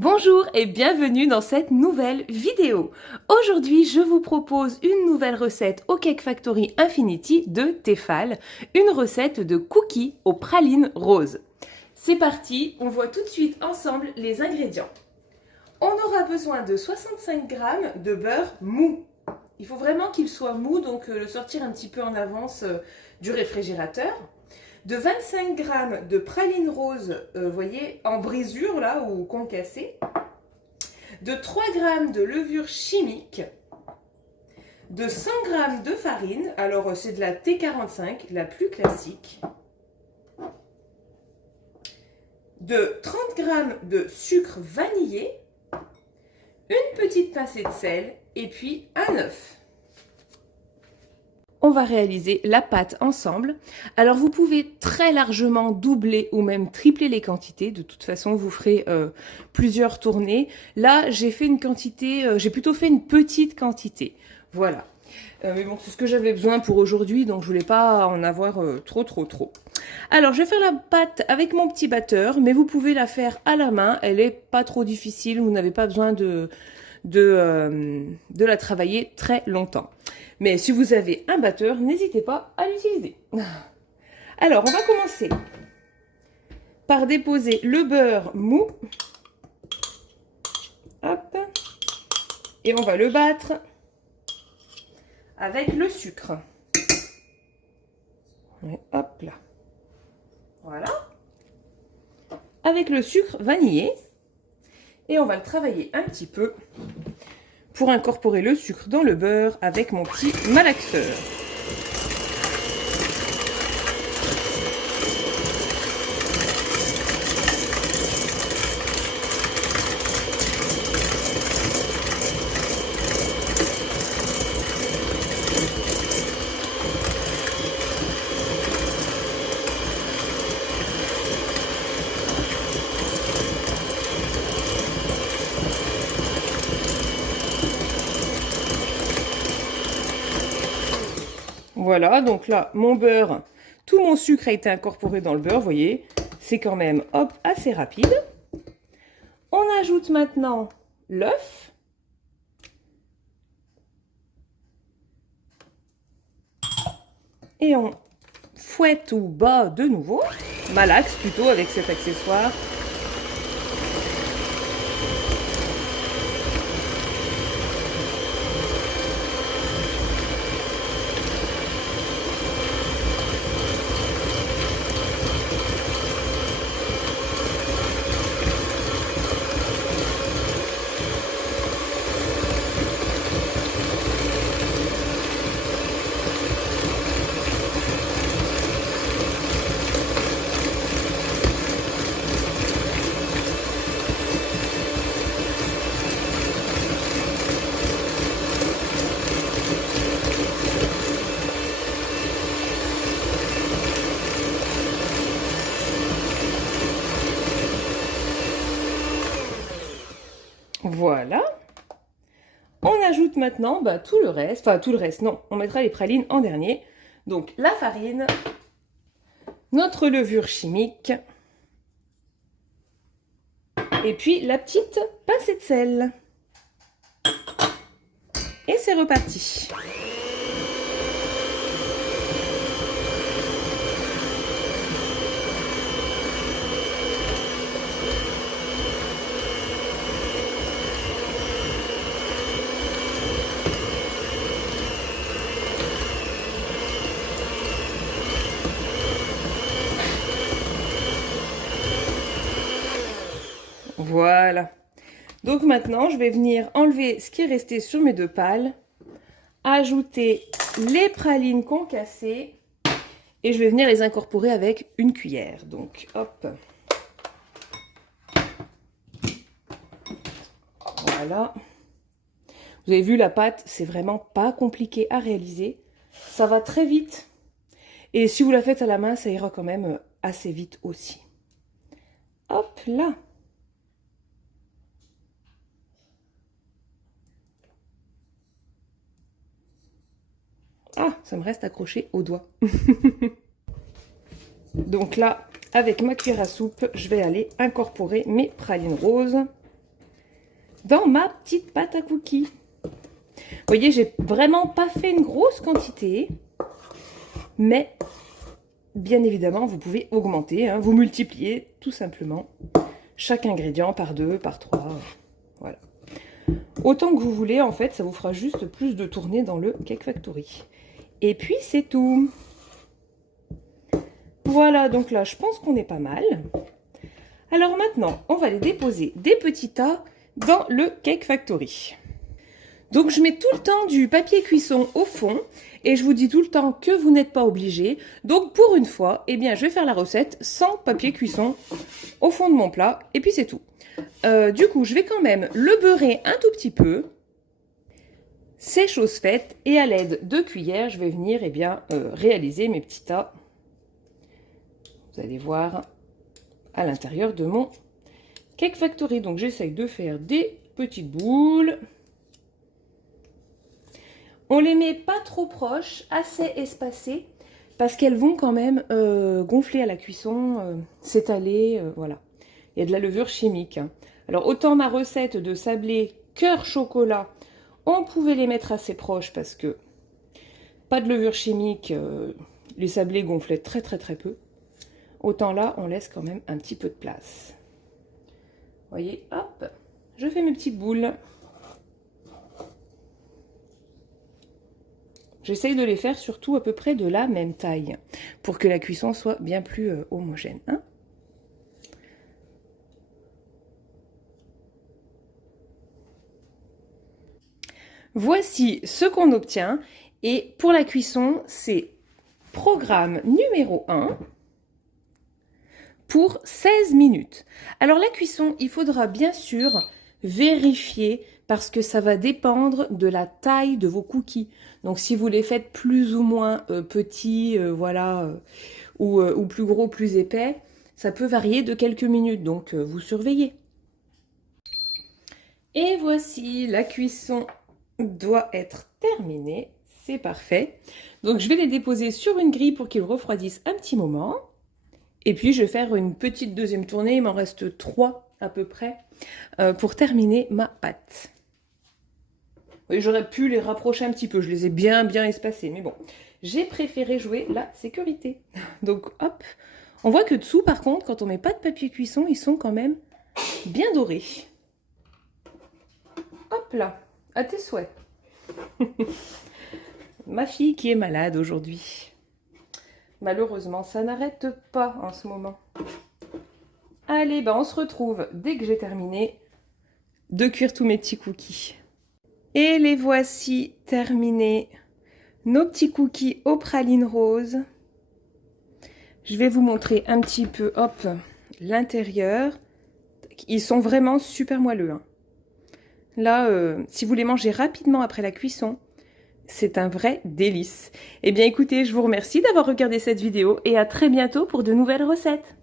Bonjour et bienvenue dans cette nouvelle vidéo. Aujourd'hui, je vous propose une nouvelle recette au Cake Factory Infinity de Tefal, une recette de cookies aux pralines roses. C'est parti, on voit tout de suite ensemble les ingrédients. On aura besoin de 65 g de beurre mou. Il faut vraiment qu'il soit mou, donc le sortir un petit peu en avance du réfrigérateur. De 25 g de pralines roses, voyez, en brisure là ou concassées, de 3 g de levure chimique, de 100 g de farine, alors c'est de la T45, la plus classique, de 30 g de sucre vanillé, une petite pincée de sel et puis un œuf. On va réaliser la pâte ensemble. Alors vous pouvez très largement doubler ou même tripler les quantités. De toute façon, vous ferez plusieurs tournées. Là, j'ai fait une quantité, j'ai plutôt fait une petite quantité. Voilà. Mais bon, c'est ce que j'avais besoin pour aujourd'hui, donc je voulais pas en avoir trop. Alors, je vais faire la pâte avec mon petit batteur, mais vous pouvez la faire à la main. Elle est pas trop difficile. Vous n'avez pas besoin de la travailler très longtemps. Mais si vous avez un batteur, n'hésitez pas à l'utiliser. Alors, on va commencer par déposer le beurre mou. Hop. Et on va le battre avec le sucre. Et hop là. Voilà. Avec le sucre vanillé. Et on va le travailler un petit peu pour incorporer le sucre dans le beurre avec mon petit malaxeur. Voilà, donc là, mon beurre, tout mon sucre a été incorporé dans le beurre, vous voyez, c'est quand même, hop, assez rapide. On ajoute maintenant l'œuf. Et on fouette ou bat de nouveau, malaxe plutôt avec cet accessoire. Voilà. On ajoute maintenant tout le reste. Enfin, tout le reste, non. On mettra les pralines en dernier. Donc, la farine, notre levure chimique, et puis la petite pincée de sel. Et c'est reparti. Voilà. Donc maintenant, je vais venir enlever ce qui est resté sur mes deux pales, ajouter les pralines concassées et je vais venir les incorporer avec une cuillère. Donc, hop. Voilà. Vous avez vu, la pâte, c'est vraiment pas compliqué à réaliser. Ça va très vite. Et si vous la faites à la main, ça ira quand même assez vite aussi. Hop là. Ah, ça me reste accroché au doigt. Donc là, avec ma cuillère à soupe, je vais aller incorporer mes pralines roses. dans ma petite pâte à cookies. Vous voyez, j'ai vraiment pas fait une grosse quantité, mais bien évidemment, vous pouvez augmenter, hein, vous multipliez tout simplement chaque ingrédient par 2, par 3, voilà. Autant que vous voulez, en fait, ça vous fera juste plus de tournées dans le Cake Factory. Et puis, c'est tout. Voilà, donc là, je pense qu'on est pas mal. Alors maintenant, on va les déposer des petits tas dans le Cake Factory. Donc, je mets tout le temps du papier cuisson au fond et je vous dis tout le temps que vous n'êtes pas obligé. Donc, pour une fois, eh bien, je vais faire la recette sans papier cuisson au fond de mon plat et puis c'est tout. Du coup, je vais quand même le beurrer un tout petit peu. C'est chose faite et à l'aide de cuillères, je vais venir eh bien, réaliser mes petits tas. Vous allez voir à l'intérieur de mon Cake Factory. Donc, j'essaye de faire des petites boules. On les met pas trop proches, assez espacées, parce qu'elles vont quand même gonfler à la cuisson, s'étaler, voilà. Il y a de la levure chimique. Hein. Alors, autant ma recette de sablé cœur chocolat, on pouvait les mettre assez proches parce que pas de levure chimique, les sablés gonflaient très peu. Autant là, on laisse quand même un petit peu de place. Vous voyez, hop, je fais mes petites boules. J'essaye de les faire surtout à peu près de la même taille pour que la cuisson soit bien plus homogène. Hein. Voici ce qu'on obtient. Et pour la cuisson, c'est programme numéro 1 pour 16 minutes. Alors la cuisson, il faudra bien sûr vérifier parce que ça va dépendre de la taille de vos cookies. Donc si vous les faites plus ou moins petits, voilà, ou plus gros, plus épais, ça peut varier de quelques minutes, donc vous surveillez. Et voici, la cuisson doit être terminée, c'est parfait. Donc je vais les déposer sur une grille pour qu'ils refroidissent un petit moment. Et puis je vais faire une petite deuxième tournée, il m'en reste 3 à peu près pour terminer ma pâte. Oui, j'aurais pu les rapprocher un petit peu, je les ai bien espacés, mais bon, j'ai préféré jouer la sécurité. Donc hop, on voit que dessous par contre, quand on met pas de papier cuisson, ils sont quand même bien dorés. Hop là, à tes souhaits. Ma fille qui est malade aujourd'hui. Malheureusement, ça n'arrête pas en ce moment. Allez, ben on se retrouve dès que j'ai terminé de cuire tous mes petits cookies. Et les voici terminés, nos petits cookies aux pralines roses. Je vais vous montrer un petit peu, hop, l'intérieur. Ils sont vraiment super moelleux. Hein. Là, si vous les mangez rapidement après la cuisson, c'est un vrai délice. Eh bien écoutez, je vous remercie d'avoir regardé cette vidéo et à très bientôt pour de nouvelles recettes.